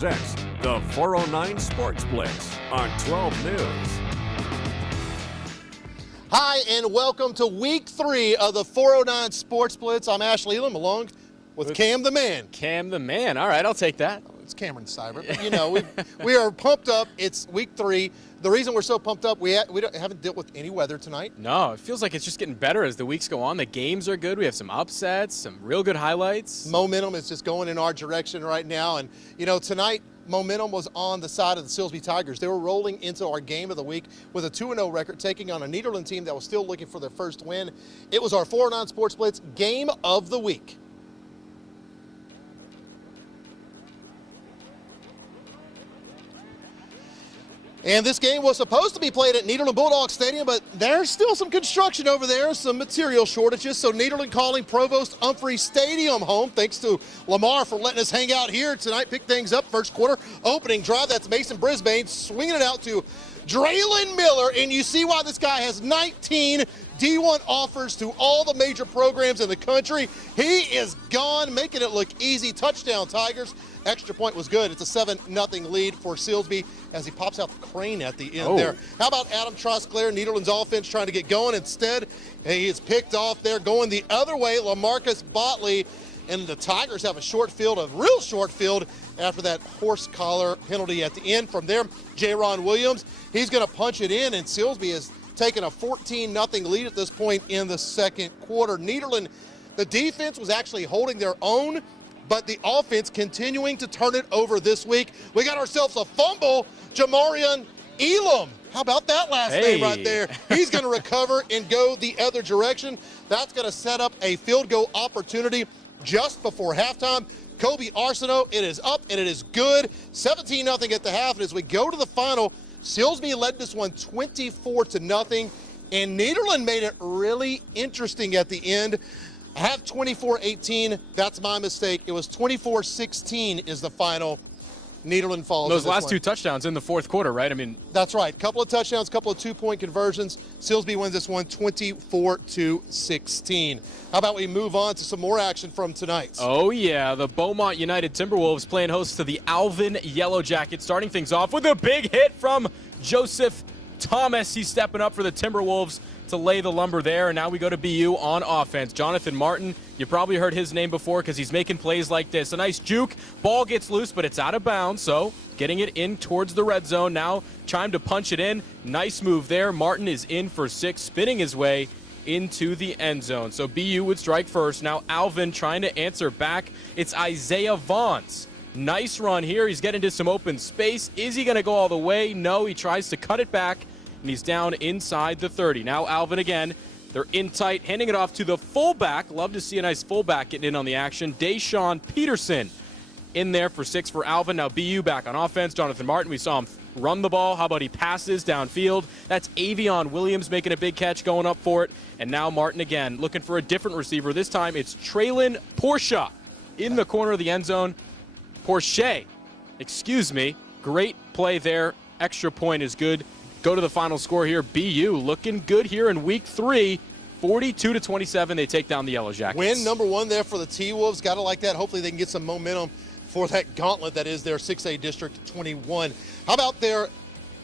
presents the 409 Sports Blitz on 12 News. Hi, and welcome to Week 3 of the 409 Sports Blitz. I'm Ashley Elam, along with Cam the Man. Cam the Man. All right, I'll take that. It's Cameron Cyber. But, you know, we are pumped up. It's Week 3. The reason we're so pumped up, we haven't dealt with any weather tonight. No, it feels like it's just getting better as the weeks go on. The games are good. We have some upsets, some real good highlights. Momentum is just going in our direction right now. And, you know, tonight, momentum was on the side of the Silsbee Tigers. They were rolling into our game of the week with a 2-0 record, taking on a Nederland team that was still looking for their first win. It was our 409 Sports Blitz game of the week. And this game was supposed to be played at Nederland Bulldog Stadium, but there's still some construction over there, some material shortages. So Nederland calling Provost Humphrey Stadium home. Thanks to Lamar for letting us hang out here tonight. Pick things up. First quarter opening drive. That's Mason Brisbane swinging it out to Draylon Miller. And you see why this guy has 19 D1 offers to all the major programs in the country. He is gone, making it look easy. Touchdown, Tigers. Extra point was good. It's a 7-0 lead for Silsbee as he pops out the crane at the end there. How about Adam Trosclair, Nederland's offense trying to get going? Instead, he is picked off there. Going the other way, LaMarcus Botley, and the Tigers have a real short field after that horse collar penalty at the end. From there, J-Ron Williams, he's going to punch it in, and Silsbee has taken a 14-0 lead at this point in the second quarter. Nederland, the defense was actually holding their own, but the offense continuing to turn it over this week. We got ourselves a fumble. Jamarian Elam. How about that last name right there? He's going to recover and go the other direction. That's going to set up a field goal opportunity just before halftime. Kobe Arsenault, it is up and it is good. 17-0 at the half. And as we go to the final, Silsbee led this one 24-0. And Nederland made it really interesting at the end. I have 24-18. That's my mistake. It was 24-16 is the final. Nederland falls. Those last two touchdowns in the fourth quarter, right? I mean, that's right. Couple of touchdowns, couple of two-point conversions. Silsbee wins this one 24-16. How about we move on to some more action from tonight? Oh, yeah. The Beaumont United Timberwolves playing host to the Alvin Yellow Jackets, starting things off with a big hit from Joseph Thomas. He's stepping up for the Timberwolves to lay the lumber there, and now we go to BU on offense. Jonathan Martin, you probably heard his name before because he's making plays like this. A nice juke, ball gets loose, but it's out of bounds, so getting it in towards the red zone. Now time to punch it in. Nice move there. Martin is in for 6, spinning his way into the end zone. So BU would strike first. Now Alvin trying to answer back. It's Isaiah Vaughns. Nice run here. He's getting into some open space. Is he going to go all the way? No, he tries to cut it back, and he's down inside the 30. Now Alvin again. They're in tight, handing it off to the fullback. Love to see a nice fullback getting in on the action. Deshaun Peterson in there for 6 for Alvin. Now BU back on offense. Jonathan Martin, we saw him run the ball. How about he passes downfield? That's Avion Williams making a big catch, going up for it. And now Martin again looking for a different receiver. This time it's Traylon Porsche in the corner of the end zone. Porsche, excuse me. Great play there. Extra point is good. Go to the final score here. BU looking good here in week 3. 42-27, they take down the Yellow Jackets. Win number 1 there for the T-Wolves. Got to like that. Hopefully they can get some momentum for that gauntlet that is their 6A District 21. How about their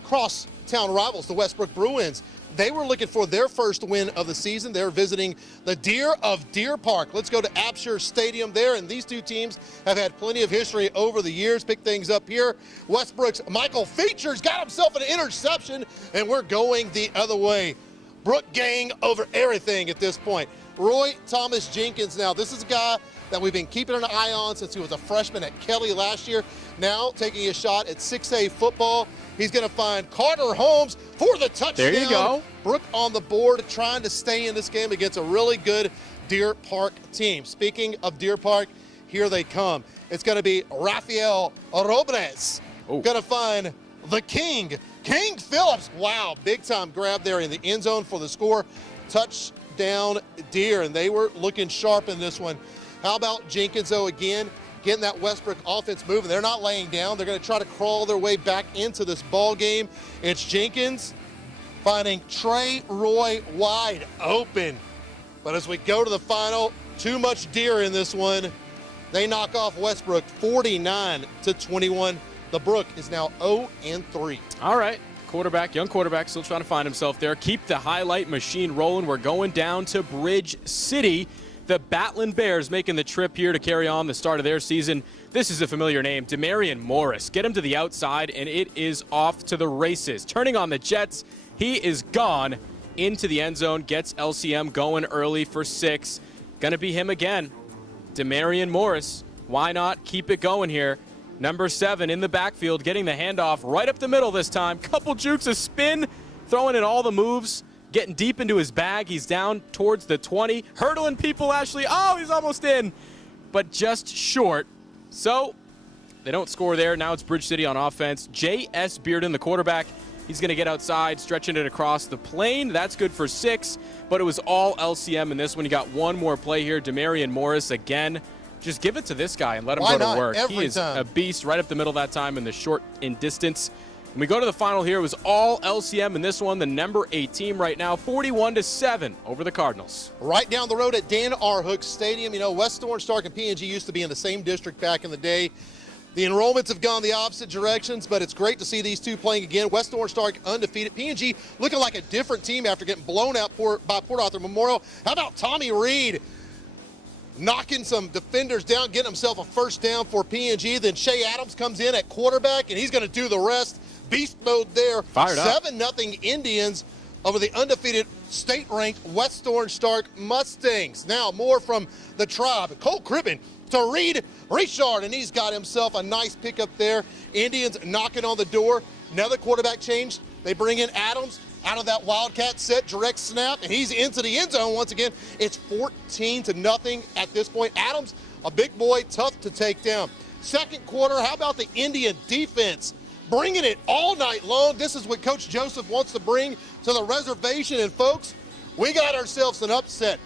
cross-town rivals, the Westbrook Bruins? They were looking for their first win of the season. They're visiting the Deer of Deer Park. Let's go to Absher Stadium there, and these two teams have had plenty of history over the years. Pick things up here. Westbrook's Michael Features got himself an interception, and we're going the other way. Brook gang over everything at this point. Roy Thomas Jenkins now. This is a guy that we've been keeping an eye on since he was a freshman at Kelly last year. Now taking a shot at 6A football. He's going to find Carter Holmes for the touchdown. There you go. Brook on the board, trying to stay in this game against a really good Deer Park team. Speaking of Deer Park, here they come. It's going to be Rafael Robles. Going to find the King Phillips. Wow, big time grab there in the end zone for the score. Touchdown Deer, and they were looking sharp in this one. How about Jenkins, though, again, getting that Westbrook offense moving. They're not laying down. They're going to try to crawl their way back into this ball game. It's Jenkins finding Trey Roy wide open. But as we go to the final, too much Deer in this one. They knock off Westbrook 49-21. The Brook is now 0-3. All right. Young quarterback, still trying to find himself there. Keep the highlight machine rolling. We're going down to Bridge City. The Batlin Bears making the trip here to carry on the start of their season. This is a familiar name, Demarion Morris. Get him to the outside, and it is off to the races. Turning on the Jets, he is gone into the end zone. Gets LCM going early for 6. Gonna be him again. Demarion Morris. Why not keep it going here? Number 7 in the backfield, getting the handoff right up the middle this time. Couple jukes, a spin, throwing in all the moves, getting deep into his bag. He's down towards the 20, hurdling people, Ashley. Oh, he's almost in, but just short. So they don't score there. Now it's Bridge City on offense. J.S. Bearden, the quarterback, he's going to get outside, stretching it across the plane. That's good for 6, but it was all LCM in this one. You got one more play here. Demarion Morris again. Just give it to this guy and let him go to work. He is a beast right up the middle that time in the short in distance. When we go to the final here, it was all LCM in this one. The number 8 team right now, 41-7 over the Cardinals. Right down the road at Dan R. Hook Stadium. You know, West Orange Stark and P&G used to be in the same district back in the day. The enrollments have gone the opposite directions, but it's great to see these two playing again. West Orange Stark undefeated. P&G looking like a different team after getting blown out by Port Arthur Memorial. How about Tommy Reed knocking some defenders down, getting himself a first down for P&G. Then Shea Adams comes in at quarterback, and he's going to do the rest. Beast mode there. Fired up. 7-0 Indians over the undefeated state-ranked West Orange Stark Mustangs. Now more from the tribe. Cole Cribbin to Reed Richard, and he's got himself a nice pickup there. Indians knocking on the door. Another quarterback change. They bring in Adams out of that Wildcat set, direct snap, and he's into the end zone once again. It's 14-0 at this point. Adams, a big boy, tough to take down. Second quarter, how about the Indian defense? Bringing it all night long. This is what Coach Joseph wants to bring to the reservation. And folks, we got ourselves an upset.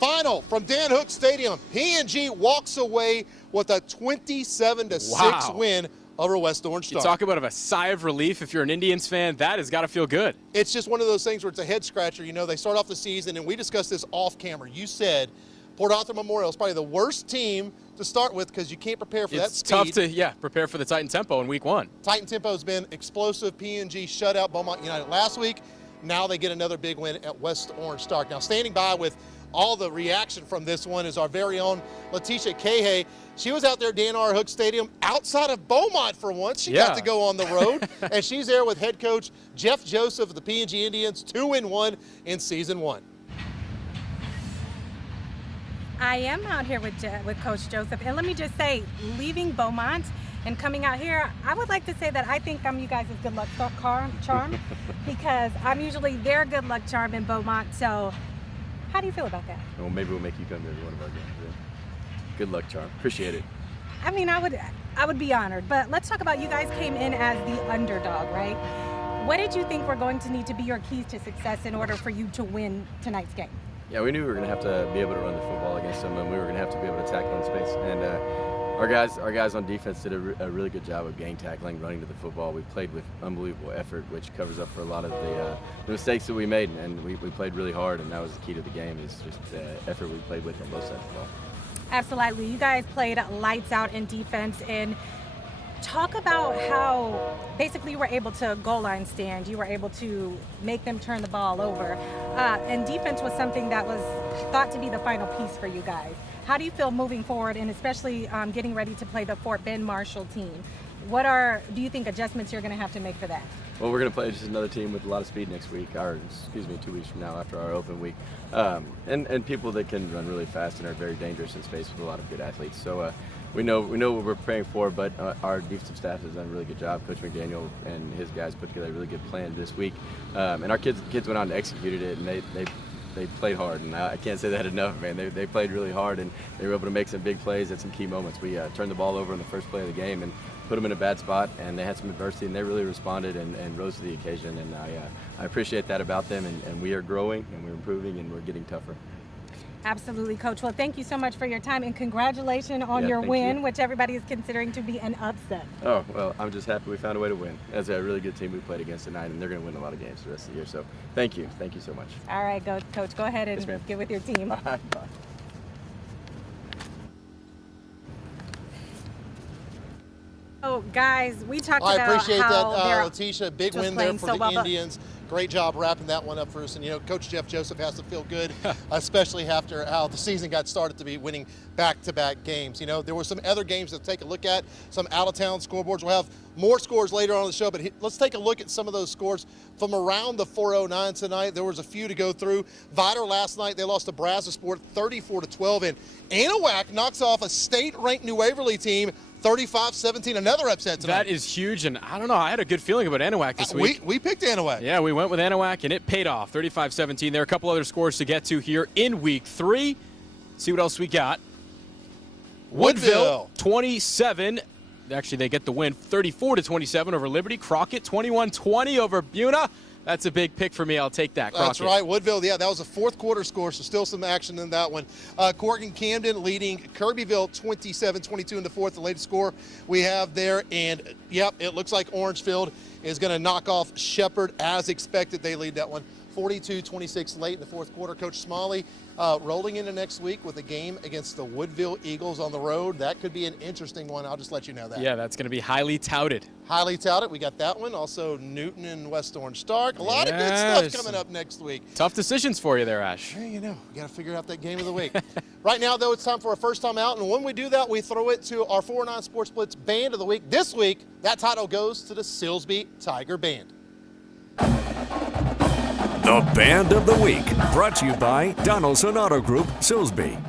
Final from Dan Hook Stadium. P&G walks away with a 27-6 win over West Orange Stark. You talk about a sigh of relief if you're an Indians fan. That has got to feel good. It's just one of those things where it's a head scratcher. You know, they start off the season, and we discussed this off camera. You said Port Arthur Memorial is probably the worst team to start with because you can't prepare for that speed. It's tough to, prepare for the Titan tempo in week 1. Titan tempo has been explosive. P&G shut out Beaumont United last week. Now they get another big win at West Orange Stark. Now standing by with all the reaction from this one is our very own Letitia Cahay. She was out there at Dan R. Hook Stadium outside of Beaumont for once. She got to go on the road, and she's there with head coach Jeff Joseph of the P&G Indians, 2-1 in season 1. I am out here with Coach Joseph, and let me just say, leaving Beaumont and coming out here, I would like to say that I think I'm you guys' good luck charm because I'm usually their good luck charm in Beaumont. So how do you feel about that? Well, maybe we'll make you come to one of our games. Yeah. Good luck, charm. Appreciate it. I mean, I would be honored. But let's talk about you guys came in as the underdog, right? What did you think were going to need to be your keys to success in order for you to win tonight's game? Yeah, we knew we were going to have to be able to run the football against them, and we were going to have to be able to tackle in space. And our guys on defense did a really good job of gang tackling, running to the football. We played with unbelievable effort, which covers up for a lot of the mistakes that we made, and we played really hard, and that was the key to the game, is just the effort we played with on both sides of the ball. Absolutely. You guys played lights out in defense, and talk about how basically you were able to goal line stand. You were able to make them turn the ball over. And defense was something that was thought to be the final piece for you guys. How do you feel moving forward, and especially getting ready to play the Fort Bend Marshall team? What do you think adjustments you're going to have to make for that? Well, we're going to play just another team with a lot of speed next week, 2 weeks from now after our open week. And people that can run really fast and are very dangerous in space with a lot of good athletes. So we know what we're preparing for, but our defensive staff has done a really good job. Coach McDaniel and his guys put together a really good plan this week. And our kids went on and executed it, and they played hard, and I can't say that enough, man. They played really hard, and they were able to make some big plays at some key moments. We turned the ball over in the first play of the game and put them in a bad spot, and they had some adversity, and they really responded and rose to the occasion, and I appreciate that about them, and we are growing, and we're improving, and we're getting tougher. Absolutely, Coach. Well, thank you so much for your time, and congratulations on your win, which everybody is considering to be an upset. Oh, well, I'm just happy we found a way to win. That's a really good team we played against tonight, and they're going to win a lot of games the rest of the year. So thank you. Thank you so much. All right, Coach. Go ahead and get with your team. Bye. Guys, we talked I about appreciate how that, they're Letitia. Big just win there playing for so the well, but- Indians. Great job wrapping that one up for us. And, you know, Coach Jeff Joseph has to feel good, especially after how the season got started to be winning back-to-back games. You know, there were some other games to take a look at, some out-of-town scoreboards. We'll have more scores later on in the show, but let's take a look at some of those scores from around the 409 tonight. There was a few to go through. Vidor last night, they lost to Brazosport 34-12, and Anahuac knocks off a state-ranked New Waverly team 35-17, another upset tonight. That is huge, and I don't know, I had a good feeling about Anahuac this week. We picked Anahuac. Yeah, we went with Anahuac, and it paid off, 35-17. There are a couple other scores to get to here in Week 3. See what else we got. Woodville, 27. Actually, they get the win, 34-27 over Liberty. Crockett, 21-20 over Buna. That's a big pick for me. I'll take that. Crockett. That's right. Woodville, yeah, that was a fourth quarter score, so still some action in that one. Corgan Camden leading Kirbyville 27-22 in the fourth, the latest score we have there. And, yep, it looks like Orangefield is going to knock off Shepherd as expected. They lead that one 42-26 late in the fourth quarter. Coach Smalley rolling into next week with a game against the Woodville Eagles on the road. That could be an interesting one. I'll just let you know that. Yeah, that's going to be highly touted. Highly touted. We got that one. Also, Newton and West Orange Stark. A lot of good stuff coming up next week. Tough decisions for you there, Ash. Hey, you know, we got to figure out that game of the week. Right now, though, it's time for a first time out. And when we do that, we throw it to our 409 Sports Blitz Band of the Week. This week, that title goes to the Silsbee Tiger Band. The Band of the Week, brought to you by Donaldson Auto Group, Silsbee.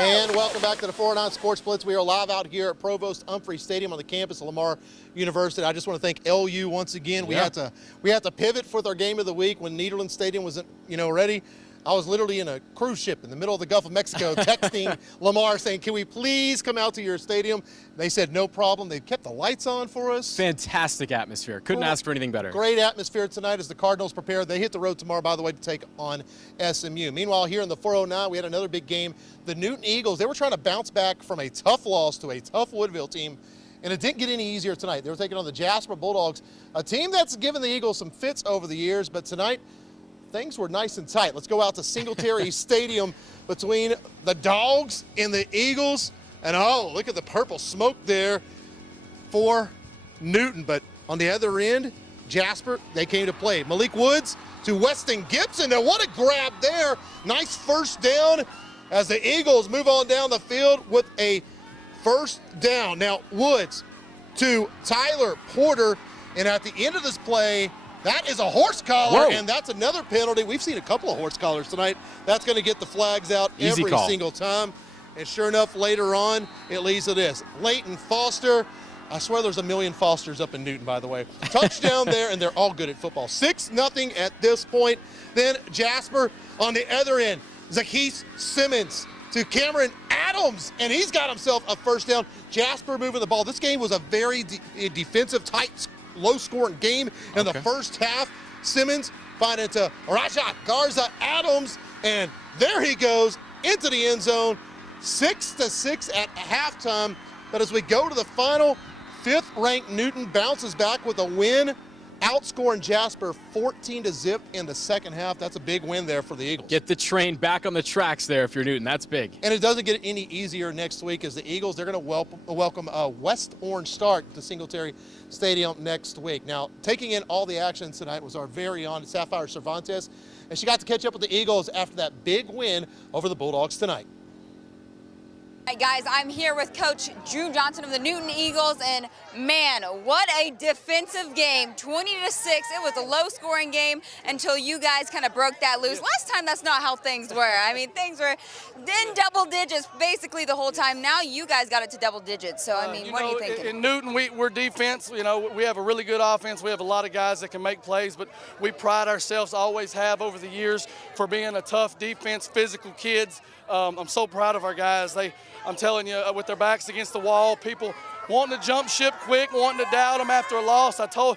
And welcome back to the 409 Sports Blitz. We are live out here at Provost Humphrey Stadium on the campus of Lamar University. I just want to thank LU once again. We had to pivot for our game of the week when Nederland Stadium wasn't, ready. I was literally in a cruise ship in the middle of the Gulf of Mexico texting Lamar saying, can we please come out to your stadium? They said no problem. They kept the lights on for us. Fantastic atmosphere. Couldn't ask for anything better. Great atmosphere tonight as the Cardinals prepare. They hit the road tomorrow, by the way, to take on SMU. Meanwhile, here in the 409, we had another big game. The Newton Eagles, they were trying to bounce back from a tough loss to a tough Woodville team, and it didn't get any easier tonight. They were taking on the Jasper Bulldogs, a team that's given the Eagles some fits over the years, but tonight, things were nice and tight. Let's go out to Singletary Stadium between the Dogs and the Eagles. And oh, look at the purple smoke there for Newton. But on the other end, Jasper, they came to play. Malik Woods to Weston Gibson. Now what a grab there. Nice first down as the Eagles move on down the field with a first down. Now Woods to Tyler Porter. And at the end of this play, that is a horse collar, Whoa. and that's another penalty. We've seen a couple of horse collars tonight. That's going to get the flags out Easy every call. single time. And sure enough, later on, it leads to this. Leighton Foster. I swear there's a million Fosters up in Newton, by the way. Touchdown there, and they're all good at football. 6-0 at this point. Then Jasper on the other end. Zaccheaus Simmons to Cameron Adams, and he's got himself a first down. Jasper moving the ball. This game was a very defensive, tight, low-scoring game in the first half. Simmons finding it to Rajat Garza Adams, and there he goes into the end zone. 6-6 at halftime. But as we go to the final, 5th-ranked Newton bounces back with a win, outscoring Jasper 14-0 in the second half. That's a big win there for the Eagles. Get the train back on the tracks there if you're Newton. That's big. And it doesn't get any easier next week as the Eagles, they're going to welcome a West Orange start to Singletary Stadium next week. Now, taking in all the action tonight was our very own Sapphire Cervantes, and she got to catch up with the Eagles after that big win over the Bulldogs tonight. All right, guys, I'm here with Coach Drew Johnson of the Newton Eagles, and man, what a defensive game. 20-6. It was a low-scoring game until you guys kind of broke that loose. Last time, that's not how things were. I mean, things were in double digits basically the whole time. Now you guys got it to double digits. So, I mean, what are you thinking? In Newton, we're defense. You know, we have a really good offense. We have a lot of guys that can make plays, but we pride ourselves, always have over the years, for being a tough defense, physical kids. I'm so proud of our guys. I'm telling you, with their backs against the wall, people wanting to jump ship quick, wanting to doubt them after a loss. I told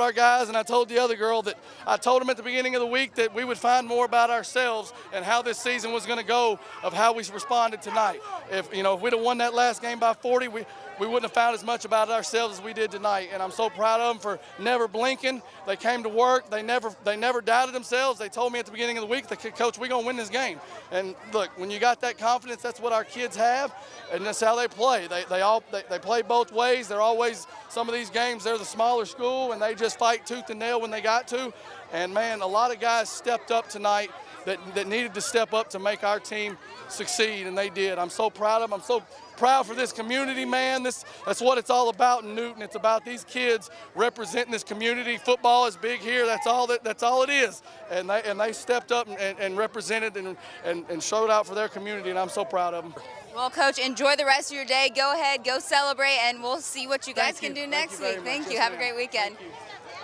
our guys, and I told the other girl that I told them at the beginning of the week that we would find more about ourselves and how this season was going to go, of how we responded tonight. If we'd have won that last game by 40, we wouldn't have found as much about ourselves as we did tonight. And I'm so proud of them for never blinking. They came to work. They never doubted themselves. They told me at the beginning of the week, Coach, we're going to win this game. And look, when you got that confidence, that's what our kids have, and that's how they play. They play both ways. They're always, some of these games, they're the smaller school, and they just fight tooth and nail when they got to. And, man, a lot of guys stepped up tonight that needed to step up to make our team succeed, and they did. I'm so proud of them. I'm so proud for this community, man. That's what it's all about in Newton. It's about these kids representing this community. Football is big here. That's all it is. And they stepped up and represented and showed out for their community, and I'm so proud of them. Well, Coach, enjoy the rest of your day. Go ahead, go celebrate, and we'll see what you guys can do next week. Thank you. Have a great weekend.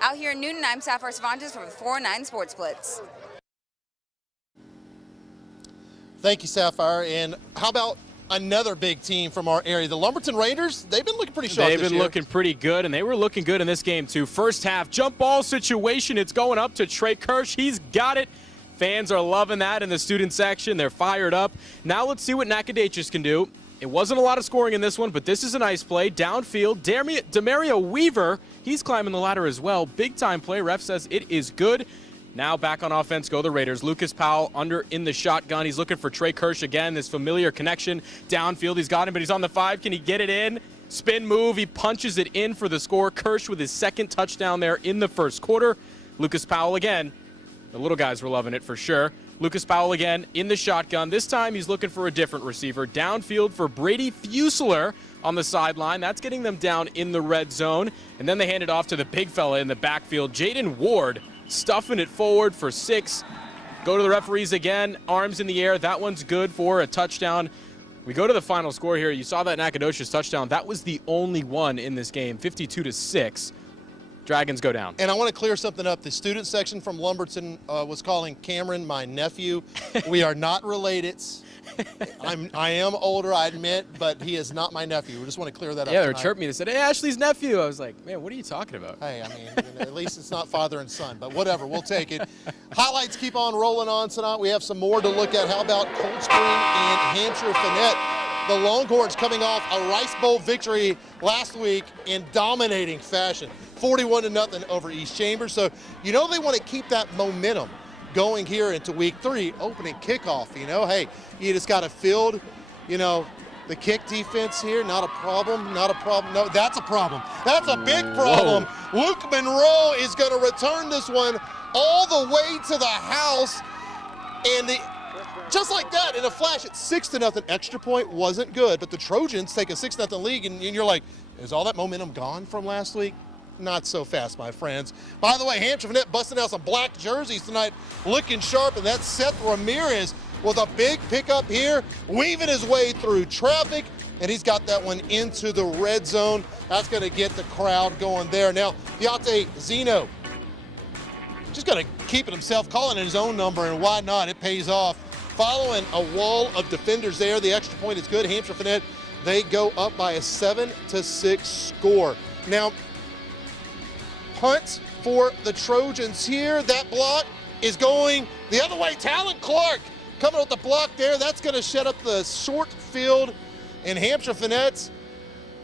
Out here in Newton, I'm Sapphire Cervantes from 409 Sports Blitz. Thank you, Sapphire. And how about another big team from our area, the Lumberton Raiders? They've been looking pretty sharp this year. They've been looking pretty good, and they were looking good in this game, too. First half, jump ball situation. It's going up to Trey Kirsch. He's got it. Fans are loving that in the student section. They're fired up. Now let's see what Nacogdoches can do. It wasn't a lot of scoring in this one, but this is a nice play. Downfield, Demario Weaver, he's climbing the ladder as well. Big-time play. Ref says it is good. Now back on offense go the Raiders. Lucas Powell under in the shotgun. He's looking for Trey Kirsch again. This familiar connection downfield. He's got him, but he's on the 5. Can he get it in? Spin move. He punches it in for the score. Kirsch with his second touchdown there in the first quarter. Lucas Powell again. The little guys were loving it for sure. Lucas Powell again in the shotgun. This time he's looking for a different receiver. Downfield for Brady Fusler on the sideline. That's getting them down in the red zone. And then they hand it off to the big fella in the backfield, Jaden Ward, stuffing it forward for 6. Go to the referees again. Arms in the air. That one's good for a touchdown. We go to the final score here. You saw that Nacogdoches touchdown. That was the only one in this game, 52-6. Dragons go down. And I want to clear something up. The student section from Lumberton was calling Cameron my nephew. We are not related. I am older, I admit, but he is not my nephew. We just want to clear that up. Yeah, they were chirping me. They said, hey, Ashley's nephew. I was like, man, what are you talking about? Hey, I mean, at least it's not father and son, but whatever, we'll take it. Highlights keep on rolling on tonight. We have some more to look at. How about Cold Spring and Hampshire Finette? The Longhorns coming off a Rice Bowl victory last week in dominating fashion, 41-0 over East Chambers. So you know they want to keep that momentum going here into week 3, opening kickoff. Hey, you just got to field, the kick defense here, not a problem. No, that's a problem. That's a big problem. Whoa. Luke Monroe is going to return this one all the way to the house. And just like that, in a flash, it's 6-0. Extra point wasn't good, but the Trojans take a 6-0 lead, and you're like, is all that momentum gone from last week? Not so fast, my friends. By the way, Hampshire Finette busting out some black jerseys tonight, looking sharp, and that's Seth Ramirez with a big pickup here, weaving his way through traffic, and he's got that one into the red zone. That's going to get the crowd going there. Now, Deontay Zeno, just going to keep it himself, calling it his own number, and why not? It pays off. Following a wall of defenders there, the extra point is good. Hampshire Finette, they go up by a 7-6 score. Now, punt for the Trojans here. That block is going the other way. Talon Clark coming with the block there. That's going to shut up the short field. And Hampshire Finette,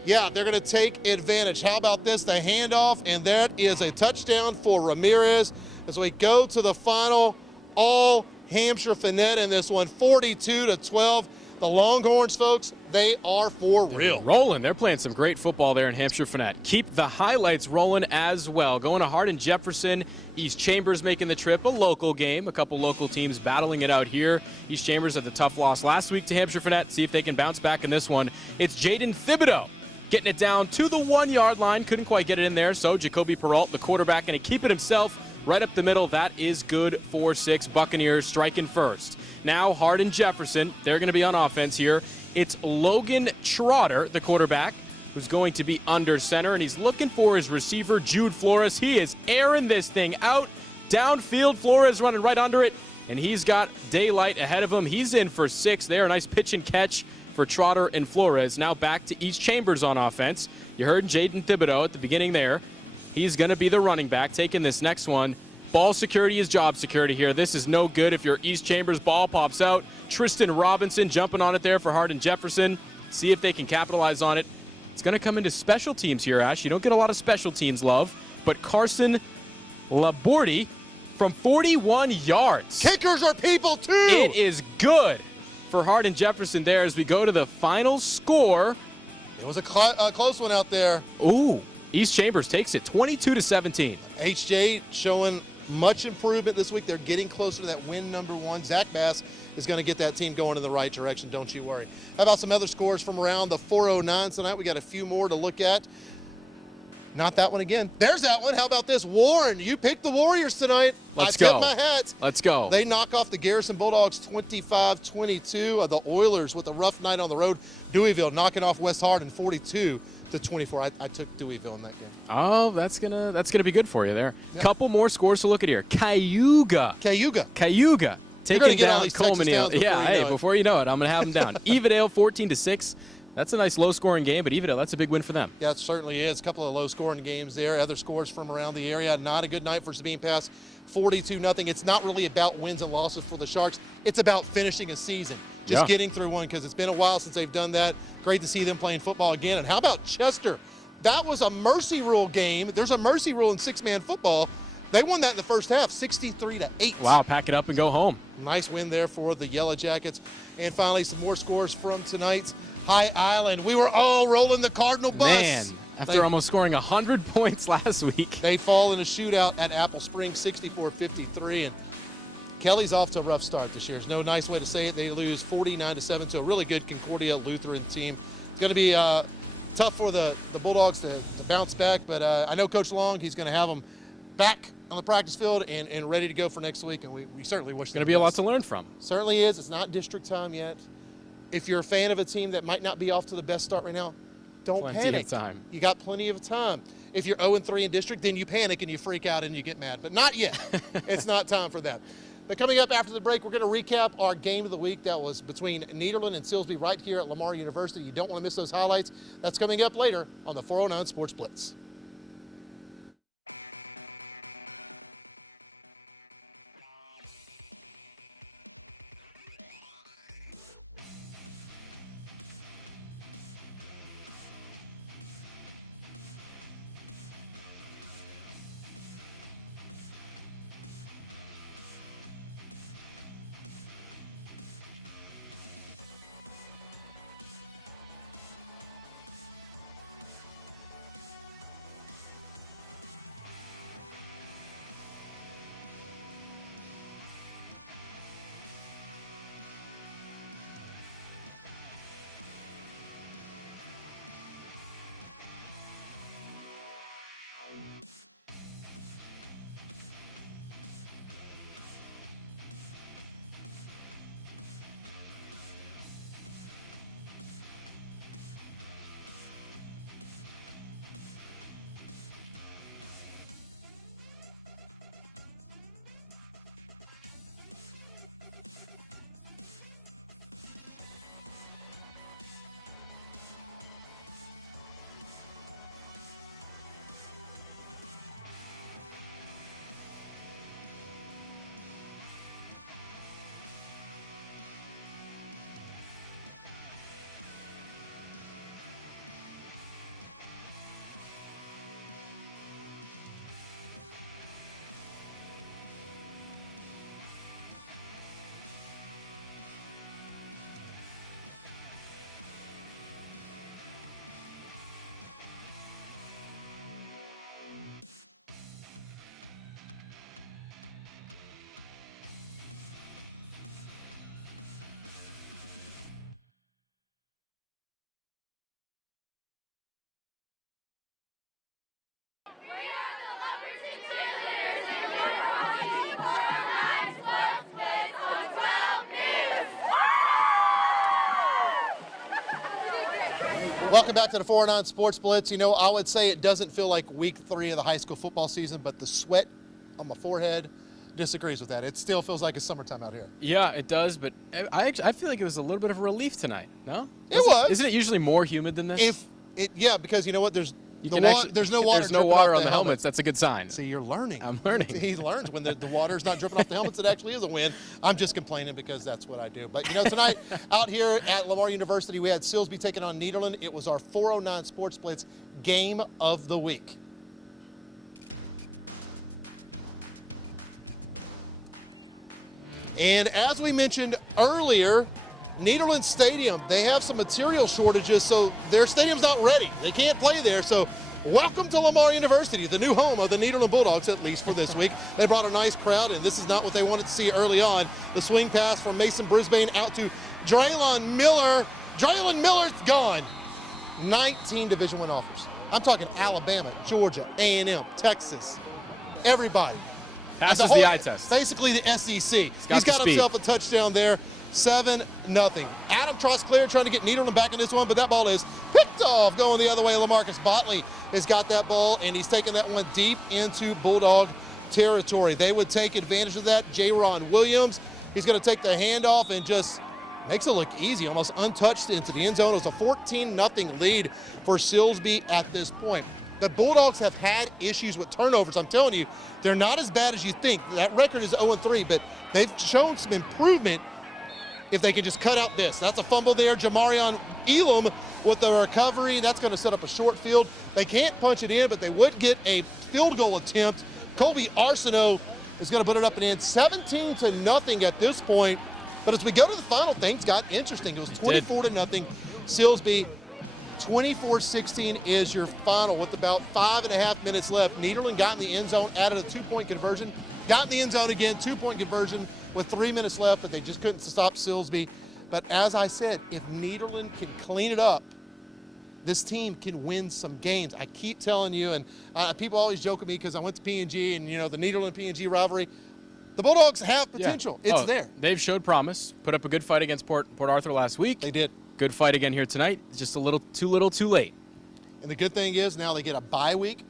yeah, they're going to take advantage. How about this? The handoff, and that is a touchdown for Ramirez. As we go to the final, all Hampshire Finette in this one, 42-12. The Longhorns, folks, they are for real. Rolling. They're playing some great football there in Hampshire Finette. Keep the highlights rolling as well. Going to Hardin Jefferson. East Chambers making the trip. A local game. A couple local teams battling it out here. East Chambers had the tough loss last week to Hampshire Finette. See if they can bounce back in this one. It's Jaden Thibodeau getting it down to the 1-yard line. Couldn't quite get it in there. So Jacoby Peralt, the quarterback, going to keep it himself right up the middle. That is good for 6. Buccaneers striking first. Now Hardin Jefferson, they're going to be on offense here. It's Logan Trotter, the quarterback, who's going to be under center, and he's looking for his receiver, Jude Flores. He is airing this thing out. Downfield, Flores running right under it, and he's got daylight ahead of him. He's in for 6 there. A nice pitch and catch for Trotter and Flores. Now back to East Chambers on offense. You heard Jaden Thibodeau at the beginning there. He's going to be the running back, taking this next one. Ball security is job security here. This is no good if your East Chambers ball pops out. Tristan Robinson jumping on it there for Hardin Jefferson. See if they can capitalize on it. It's going to come into special teams here, Ash. You don't get a lot of special teams love, but Carson Labordi from 41 yards. Kickers are people, too. It is good for Hardin Jefferson there as we go to the final score. It was a close one out there. Ooh, East Chambers takes it 22-17. HJ showing much improvement this week. They're getting closer to that win number 1. Zach Bass is going to get that team going in the right direction, don't you worry. How about some other scores from around the 409 tonight? We got a few more to look at. Not that one again. There's that one. How about this? Warren, you picked the Warriors tonight. Let's I go. tip my hat. Let's go. They knock off the Garrison Bulldogs 25-22. The Oilers with a rough night on the road. Deweyville knocking off West Hardin 42-24. I took Deweyville in that game. Oh, that's gonna be good for you there. Yeah. Couple more scores to look at here. Cayuga taking get all down these Coleman. Texas towns before you know it. Before you know it, I'm gonna have them down. Evadale 14-6. That's a nice low-scoring game, but Evadale, that's a big win for them. Yeah, it certainly is. A couple of low-scoring games there. Other scores from around the area. Not a good night for Sabine Pass. 42-0. It's not really about wins and losses for the Sharks. It's about finishing a season. Just getting through one, because it's been a while since they've done that. Great to see them playing football again. And how about Chester? That was a mercy rule game. There's a mercy rule in 6-man football. They won that in the first half, 63-8. Wow, pack it up and go home. Nice win there for the Yellow Jackets. And finally, some more scores from tonight's High Island. We were all rolling the Cardinal bus. Man, after almost scoring 100 points last week. They fall in a shootout at Apple Springs, 64-53. And Kelly's off to a rough start this year. There's no nice way to say it. They lose 49-7 to a really good Concordia Lutheran team. It's going to be tough for the Bulldogs to bounce back, but I know Coach Long, he's going to have them back on the practice field and ready to go for next week, and we certainly wish them Going to be a lot to learn from. Certainly is. It's not district time yet. If you're a fan of a team that might not be off to the best start right now, don't Plenty panic. of time. You got plenty of time. If you're 0-3 in district, then you panic and you freak out and you get mad. But not yet. It's not time for that. But coming up after the break, we're going to recap our game of the week that was between Nederland and Silsbee right here at Lamar University. You don't want to miss those highlights. That's coming up later on the 409 Sports Blitz. Welcome back to the 409 Sports Blitz. You know, I would say it doesn't feel like week 3 of the high school football season, but the sweat on my forehead disagrees with that. It still feels like it's summertime out here. Yeah, it does, but I feel like it was a little bit of a relief tonight, no? It was. Isn't it usually more humid than this? Yeah, because you know what? There's no water. There's no dripping water off on the helmets. That's a good sign. See, you're learning. I'm learning. He learns when the water's not dripping off the helmets. It actually is a win. I'm just complaining because that's what I do. But, you know, tonight out here at Lamar University, we had Silsbee taking on Nederland. It was our 409 Sports Blitz game of the week. And as we mentioned earlier, Nederland Stadium, they have some material shortages, so their stadium's not ready. They can't play there, so welcome to Lamar University, the new home of the Nederland Bulldogs, at least for this week. They brought a nice crowd, and this is not what they wanted to see early on. The swing pass from Mason Brisbane out to Draylon Miller. Draylon Miller's gone. 19 Division I offers. I'm talking Alabama, Georgia, A&M, Texas, everybody. Passes the eye test. Basically the SEC. He's got himself a touchdown there. 7-0. Adam Trosclair trying to get Nederland back in this one, but that ball is picked off going the other way. LaMarcus Botley has got that ball, and he's taking that one deep into Bulldog territory. They would take advantage of that. J-Ron Williams, he's going to take the handoff and just makes it look easy, almost untouched into the end zone. It was a 14-0 lead for Silsbee at this point. The Bulldogs have had issues with turnovers. I'm telling you, they're not as bad as you think. That record is 0-3, but they've shown some improvement if they can just cut out this. That's a fumble there. Jamarion Elam with the recovery. That's going to set up a short field. They can't punch it in, but they would get a field goal attempt. Colby Arsenault is going to put it up and in. 17-0 at this point. But as we go to the final, things got interesting. It was 24-0. Silsbee, 24-16 is your final with about 5.5 minutes left. Nederland got in the end zone, added a 2-point conversion. Got in the end zone again, 2-point conversion with 3 minutes left, but they just couldn't stop Silsbee. But as I said, if Nederland can clean it up, this team can win some games. I keep telling you, and people always joke at me because I went to P&G and, you know, the Nederland-P&G rivalry. The Bulldogs have potential. Yeah. It's there. They've showed promise. Put up a good fight against Port Arthur last week. They did. Good fight again here tonight. It's just a little too late. And the good thing is now they get a bye week.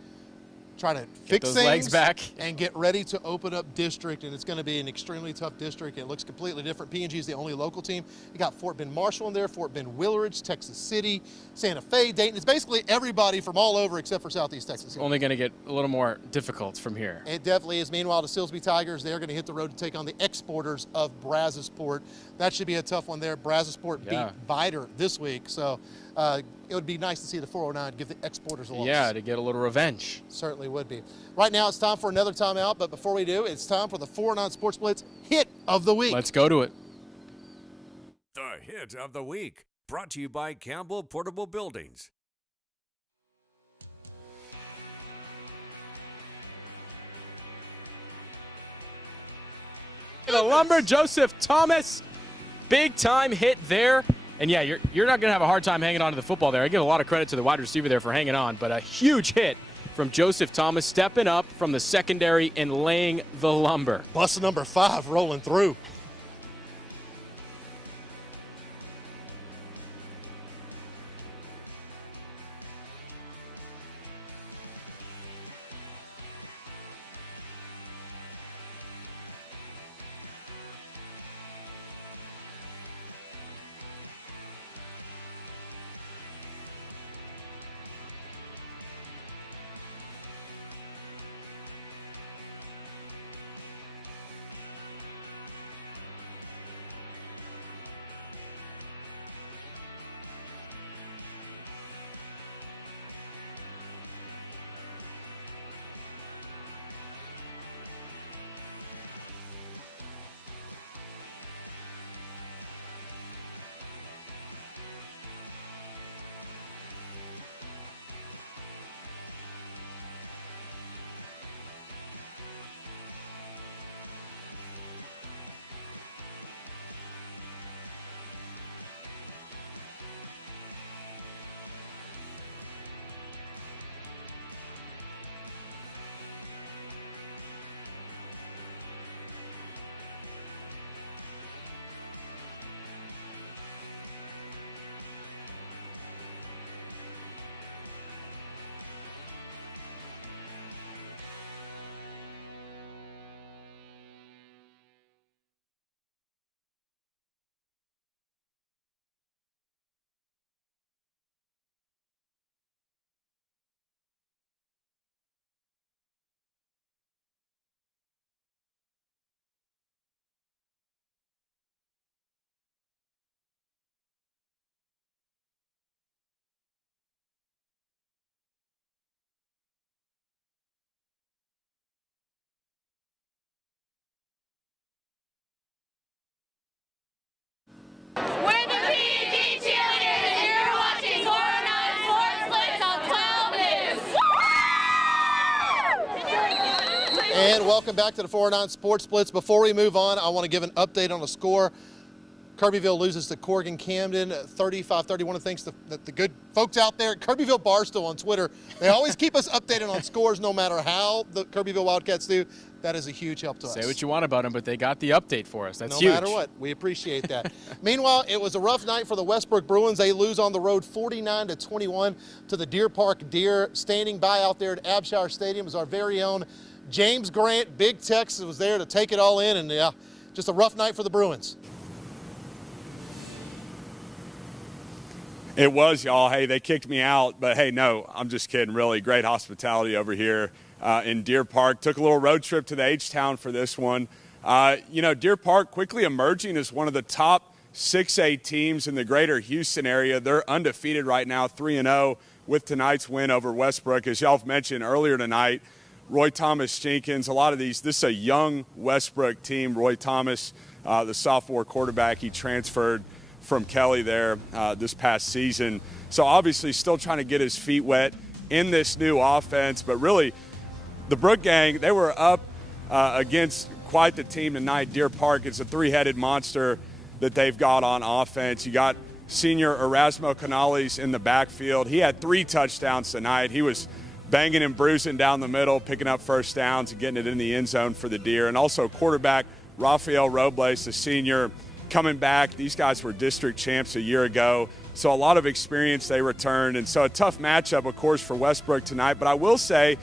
Try to fix those things legs back and get ready to open up district, and it's going to be an extremely tough district. It looks completely different. P&G is the only local team. You got Fort Bend Marshall in there, Fort Bend Willard, Texas City, Santa Fe, Dayton. It's basically everybody from all over except for Southeast Texas. Only going to get a little more difficult from here. It definitely is. Meanwhile, the Silsbee Tigers, they're going to hit the road to take on the exporters of Brazosport. That should be a tough one there. Brazosport beat Vider this week, so it would be nice to see the 409 give the exporters a loss. Yeah, to get a little revenge. Certainly would be. Right now it's time for another timeout, but before we do, it's time for the 409 Sports Blitz Hit of the Week. Let's go to it. The Hit of the Week, brought to you by Campbell Portable Buildings. The Lumber, Joseph Thomas, big time hit there. And yeah, you're not going to have a hard time hanging on to the football there. I give a lot of credit to the wide receiver there for hanging on, but a huge hit from Joseph Thomas, stepping up from the secondary and laying the lumber. Bus number 5 rolling through. welcome back to the 409 Sports Blitz. Before we move on, I want to give an update on the score. Kirbyville loses to Corrigan Camden 35-31. Thanks to the good folks out there at Kirbyville Barstow on Twitter. They always keep us updated on scores no matter how the Kirbyville Wildcats do. That is a huge help to us. Say what you want about them, but they got the update for us. That's no huge. No matter what. We appreciate that. Meanwhile, it was a rough night for the Westbrook Bruins. They lose on the road 49-21 to the Deer Park Deer. Standing by out there at Abshire Stadium is our very own James Grant. Big Tex was there to take it all in, and yeah, just a rough night for the Bruins. It was, y'all. Hey, they kicked me out, but hey, no, I'm just kidding. Really great hospitality over here in Deer Park. Took a little road trip to the H-Town for this one. Deer Park quickly emerging as one of the top 6A teams in the greater Houston area. They're undefeated right now, 3-0 with tonight's win over Westbrook. As y'all mentioned earlier tonight, Roy Thomas Jenkins, a lot of these, this is a young Westbrook team. Roy Thomas, the sophomore quarterback, he transferred from Kelly there this past season. So obviously still trying to get his feet wet in this new offense. But really, the Brook gang, they were up against quite the team tonight. Deer Park, it's a three-headed monster that they've got on offense. You got senior Erasmo Canales in the backfield. He had 3 touchdowns tonight. He was banging and bruising down the middle, picking up first downs and getting it in the end zone for the Deer. And also quarterback Rafael Robles, the senior, coming back. These guys were district champs a year ago, so a lot of experience they returned. And so a tough matchup, of course, for Westbrook tonight. But I will say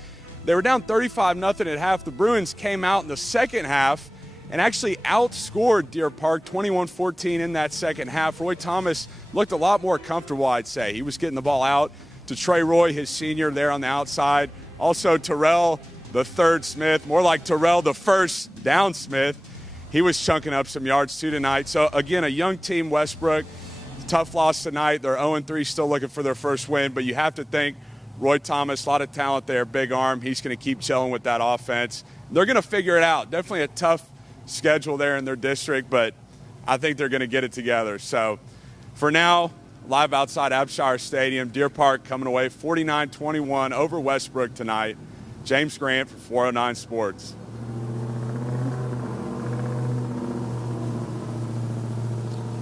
they were down 35-0 at half. The Bruins came out in the second half and actually outscored Deer Park 21-14 in that second half. Roy Thomas looked a lot more comfortable, I'd say. He was getting the ball out to Trey Roy, his senior, there on the outside. Also Terrell, the third Smith, more like Terrell, the first down Smith. He was chunking up some yards too tonight. So, again, a young team, Westbrook. Tough loss tonight. They're 0-3, still looking for their first win. But you have to think Roy Thomas, a lot of talent there, big arm. He's going to keep chilling with that offense. They're going to figure it out. Definitely a tough schedule there in their district, but I think they're going to get it together. So, for now, live outside Abshire Stadium, Deer Park coming away 49-21 over Westbrook tonight. James Grant for 409 Sports.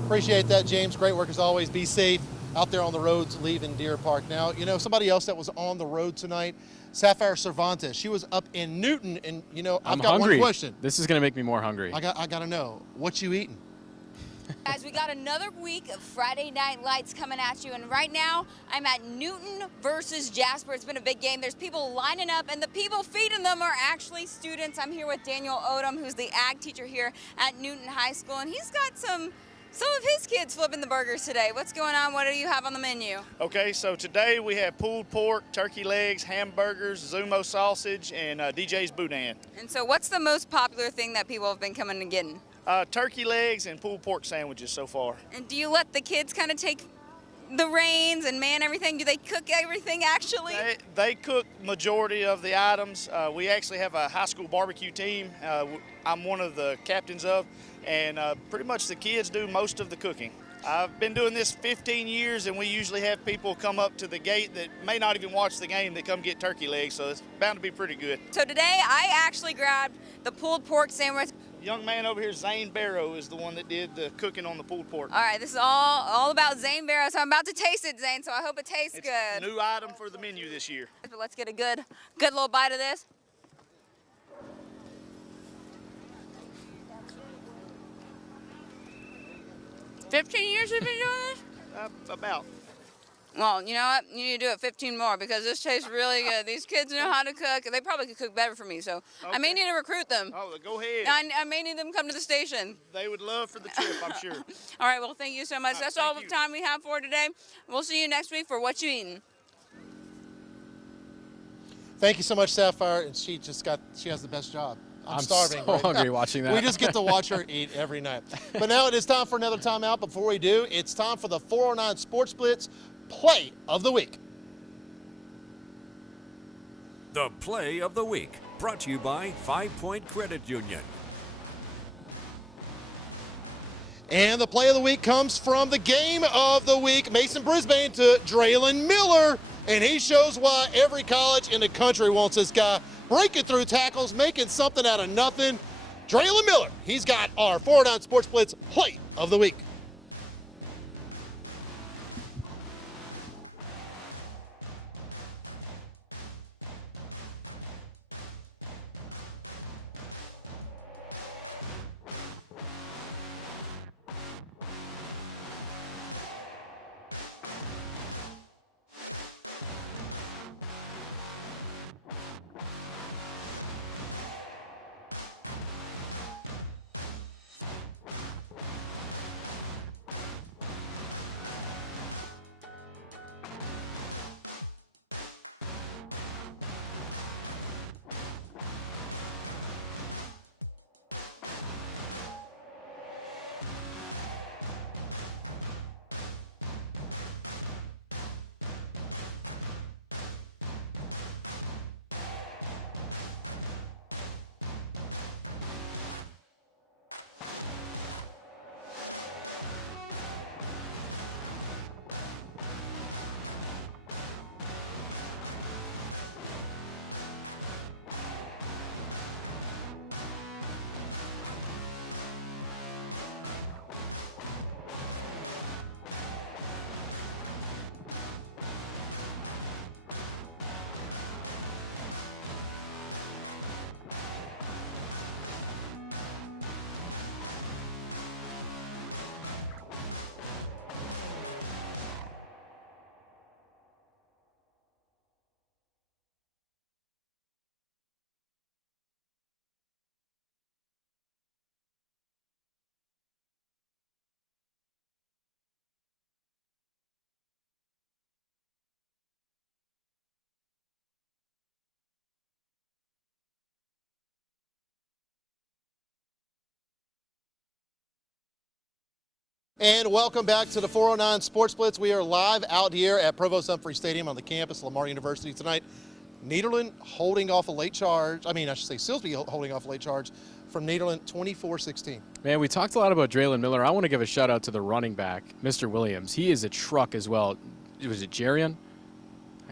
Appreciate that, James. Great work as always. Be safe out there on the roads leaving Deer Park. Now, somebody else that was on the road tonight, Sapphire Cervantes. She was up in Newton, and, I've got hungry. one question. This is going to make me more hungry. I got to know, what you eating? Guys, we got another week of Friday Night Lights coming at you, and right now I'm at Newton versus Jasper. It's been a big game. There's people lining up, and the people feeding them are actually students. I'm here with Daniel Odom, who's the ag teacher here at Newton High School, and he's got some of his kids flipping the burgers today. What's going on? What do you have on the menu? Okay, so today we have pulled pork, turkey legs, hamburgers, Zumo sausage, and DJ's Boudin. And so what's the most popular thing that people have been coming and getting? Turkey legs and pulled pork sandwiches so far. And do you let the kids kind of take the reins and man everything? Do they cook everything actually? They cook majority of the items. We actually have a high school barbecue team. I'm one of the captains of, and pretty much the kids do most of the cooking. I've been doing this 15 years, and we usually have people come up to the gate that may not even watch the game that come get turkey legs, so it's bound to be pretty good. So today I actually grabbed the pulled pork sandwich. Young man over here, Zane Barrow, is the one that did the cooking on the pulled pork. All right, this is all about Zane Barrow, so I'm about to taste it, Zane, so I hope it tastes it's good. A new item for the menu this year. But let's get a good little bite of this. "15 years we've been doing this?" About. Well, you know what? You need to do it 15 more because this tastes really good. These kids know how to cook. They probably could cook better for me, so okay. I may need to recruit them. Oh, go ahead. I may need them to come to the station. They would love for the trip, I'm sure. All right, well, thank you so much. That's all the time we have for today. We'll see you next week for What You Eatin'. Thank you so much, Sapphire. And she has the best job. I'm starving. So hungry watching that. We just get to watch her eat every night. But now it is time for another timeout. Before we do, it's time for the 409 Sports Blitz Play of the Week. The Play of the Week, brought to you by 5 Point Credit Union. And the Play of the Week comes from the Game of the Week, Mason Brisbane to Draylon Miller. And he shows why every college in the country wants this guy. breaking through tackles, making something out of nothing. Draylon Miller, he's got our 409 Sports Blitz Play of the Week. And welcome back to the 409 Sports Blitz. We are live out here at Provost Humphrey Stadium on the campus of Lamar University tonight. Nederland holding off a late charge. Silsbee holding off a late charge from Nederland, 24-16. Man, we talked a lot about Draylon Miller. I want to give a shout out to the running back, Mr. Williams. He is a truck as well. Was it Jarion?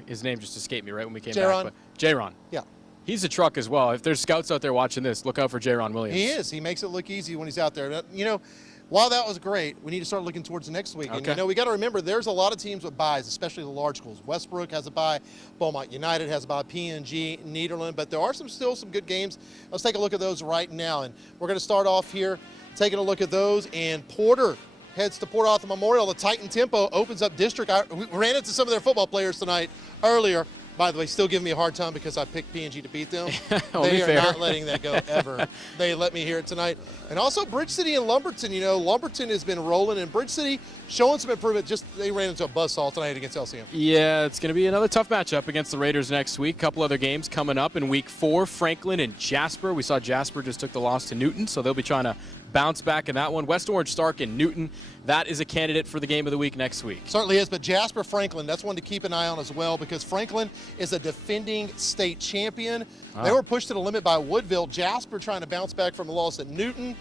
His name just escaped me right when we came back. Jaron. Yeah. He's a truck as well. If there's scouts out there watching this, look out for Jaron Williams. He is. He makes it look easy when he's out there. You know, while that was great, we need to start looking towards the next week. Okay. And, you know, we got to remember there's a lot of teams with buys, especially the large schools. Westbrook has a bye. Beaumont United has a bye. PNG, Nederland. But there are still some good games. Let's take a look at those right now. And we're going to start off here taking a look at those. And Porter heads to Port Arthur Memorial. The Titan Tempo opens up district. We ran into some of their football players tonight earlier. By the way, still giving me a hard time because I picked PNG to beat them. They are not letting that go ever. They let me hear it tonight. And also Bridge City and Lumberton. You know, Lumberton has been rolling, and Bridge City showing some improvement. They ran into a buzzsaw tonight against LCM. Yeah, it's going to be another tough matchup against the Raiders next week. Couple other games coming up in week 4, Franklin and Jasper. We saw Jasper just took the loss to Newton, so they'll be trying to bounce back in that one. West Orange Stark and Newton, that is a candidate for the game of the week next week. Certainly is, but Jasper Franklin, that's one to keep an eye on as well, because Franklin is a defending state champion. They were pushed to the limit by Woodville. Jasper trying to bounce back from a loss at Newton.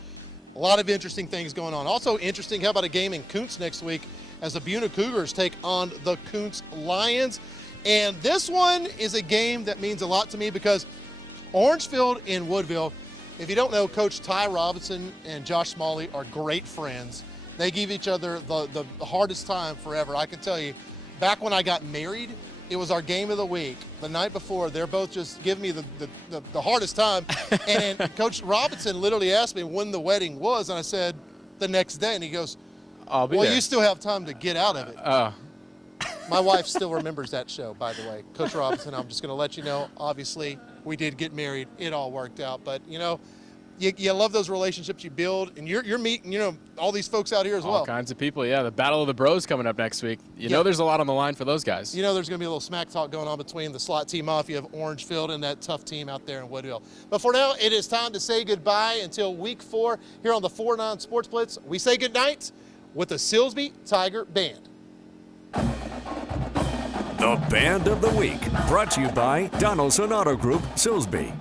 A lot of interesting things going on. Also interesting, how about a game in Koontz next week as the Buna Cougars take on the Koontz Lions. And this one is a game that means a lot to me because Orangefield and Woodville, if you don't know, Coach Ty Robinson and Josh Smalley are great friends. They give each other the hardest time forever. I can tell you, back when I got married, it was our game of the week. The night before, they're both just giving me the hardest time. And then Coach Robinson literally asked me when the wedding was, and I said the next day. And he goes, I'll be well, there. You still have time to get out of it. My wife still remembers that show, by the way. Coach Robinson, I'm just going to let you know, obviously, we did get married. It all worked out. But, you know, you love those relationships you build, and you're meeting, you know, all these folks out here as well. All kinds of people, yeah. The Battle of the Bros coming up next week. You know there's a lot on the line for those guys. You know there's going to be a little smack talk going on between the SLOT team Mafia of Orangefield and that tough team out there in Woodville. But for now, it is time to say goodbye until week 4 here on the 409 Sports Blitz. We say goodnight with the Silsbee Tiger Band. The Band of the Week, brought to you by Donaldson Auto Group, Silsbee.